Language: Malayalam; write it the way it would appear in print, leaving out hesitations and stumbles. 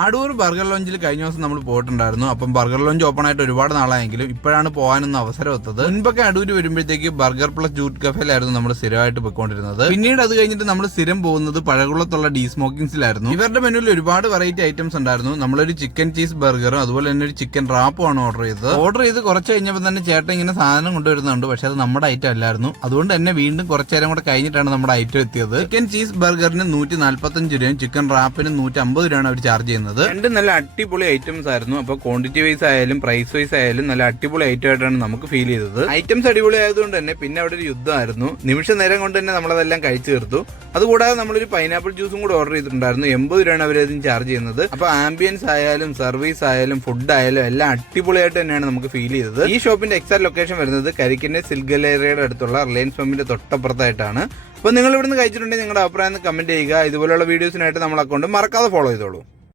അടൂർ ബർഗർ ലോഞ്ചിൽ കഴിഞ്ഞ ദിവസം നമ്മൾ പോയിട്ടുണ്ടായിരുന്നു. അപ്പം ബർഗർ ലോഞ്ച് ഓപ്പൺ ആയിട്ട് ഒരുപാട് നാളായെങ്കിലും ഇപ്പോഴാണ് പോകാനൊന്നും അവസരം എത്തത്. മുൻപൊക്കെ അടൂർ വരുമ്പോഴത്തേക്ക് ബർഗർ പ്ലസ് ജൂട്ട് കഫേലായിരുന്നു നമ്മൾ സ്ഥിരമായിട്ട് പോയിക്കൊണ്ടിരുന്നത്. പിന്നീട് അത് കഴിഞ്ഞിട്ട് നമ്മൾ സ്ഥിരം പോകുന്നത് പഴകുളത്തുള്ള ഡി സ്മോക്കിംഗ്സിലായിരുന്നു. ഇവരുടെ മെനുവിൽ ഒരുപാട് വെറൈറ്റി ഐറ്റംസ് ഉണ്ടായിരുന്നു. നമ്മളൊരു ചിക്കൻ ചീസ് ബർഗറും അതുപോലെ തന്നെ ഒരു ചിക്കൻ റാപ്പും ആണ് ഓർഡർ ചെയ്ത് കുറച്ച് കഴിഞ്ഞപ്പോൾ തന്നെ ചേട്ടൻ ഇങ്ങനെ സാധനം കൊണ്ടുവരുന്നുണ്ട്. പക്ഷെ അത് നമ്മുടെ ഐറ്റം അല്ലായിരുന്നു. അതുകൊണ്ട് തന്നെ വീണ്ടും കുറച്ചു നേരം കൂടെ കഴിഞ്ഞിട്ടാണ് നമ്മുടെ ഐറ്റം എത്തിയത്. ചിക്കൻ ചീസ് ബർഗറിന് 145 രൂപയും ചിക്കൻ റാപ്പിന് 150 രൂപയാണ് അവർ ചാർജ് ചെയ്യുന്നത്. രണ്ടും നല്ല അടിപൊളി ഐറ്റംസ് ആയിരുന്നു. അപ്പൊ ക്വാണ്ടിറ്റി വൈസ് ആയാലും പ്രൈസ് വൈസ് ആയാലും നല്ല അടിപൊളി ഐറ്റം ആയിട്ടാണ് നമുക്ക് ഫീൽ ചെയ്തത്. ഐറ്റംസ് അടിപൊളി ആയതുകൊണ്ട് തന്നെ പിന്നെ അവിടെ ഒരു യുദ്ധമായിരുന്നു. നിമിഷ നേരം കൊണ്ട് തന്നെ നമ്മളതെല്ലാം കഴിച്ചു തീർത്തു. അതുകൂടാതെ നമ്മളൊരു പൈനാപ്പിൾ ജ്യൂസും കൂടെ ഓർഡർ ചെയ്തിട്ടുണ്ടായിരുന്നു. 80 രൂപയാണ് അവരതിന് ചാർജ് ചെയ്യുന്നത്. അപ്പൊ ആംബിയൻസ് ആയാലും സർവീസ് ആയാലും ഫുഡ് ആയാലും എല്ലാം അടിപൊളിയായിട്ട് തന്നെയാണ് നമുക്ക് ഫീൽ ചെയ്തത്. ഈ ഷോപ്പിന്റെ എക്സാക്ട് ലൊക്കേഷൻ വരുന്നത് കരിക്കിന്റെ സിൽഗലേറിയയുടെ അടുത്തുള്ള റിലയൻസ് പമ്പിന്റെ തൊട്ടപ്പുറത്തായിട്ടാണ്. അപ്പൊ നിങ്ങൾ ഇവിടുന്ന് കഴിച്ചിട്ടുണ്ടെങ്കിൽ നിങ്ങളുടെ അഭിപ്രായം കമന്റ് ചെയ്യുക. ഇതുപോലുള്ള വീഡിയോസിനായിട്ട് നമ്മൾ അക്കൗണ്ട് മറക്കാതെ ഫോളോ ചെയ്തോളൂ.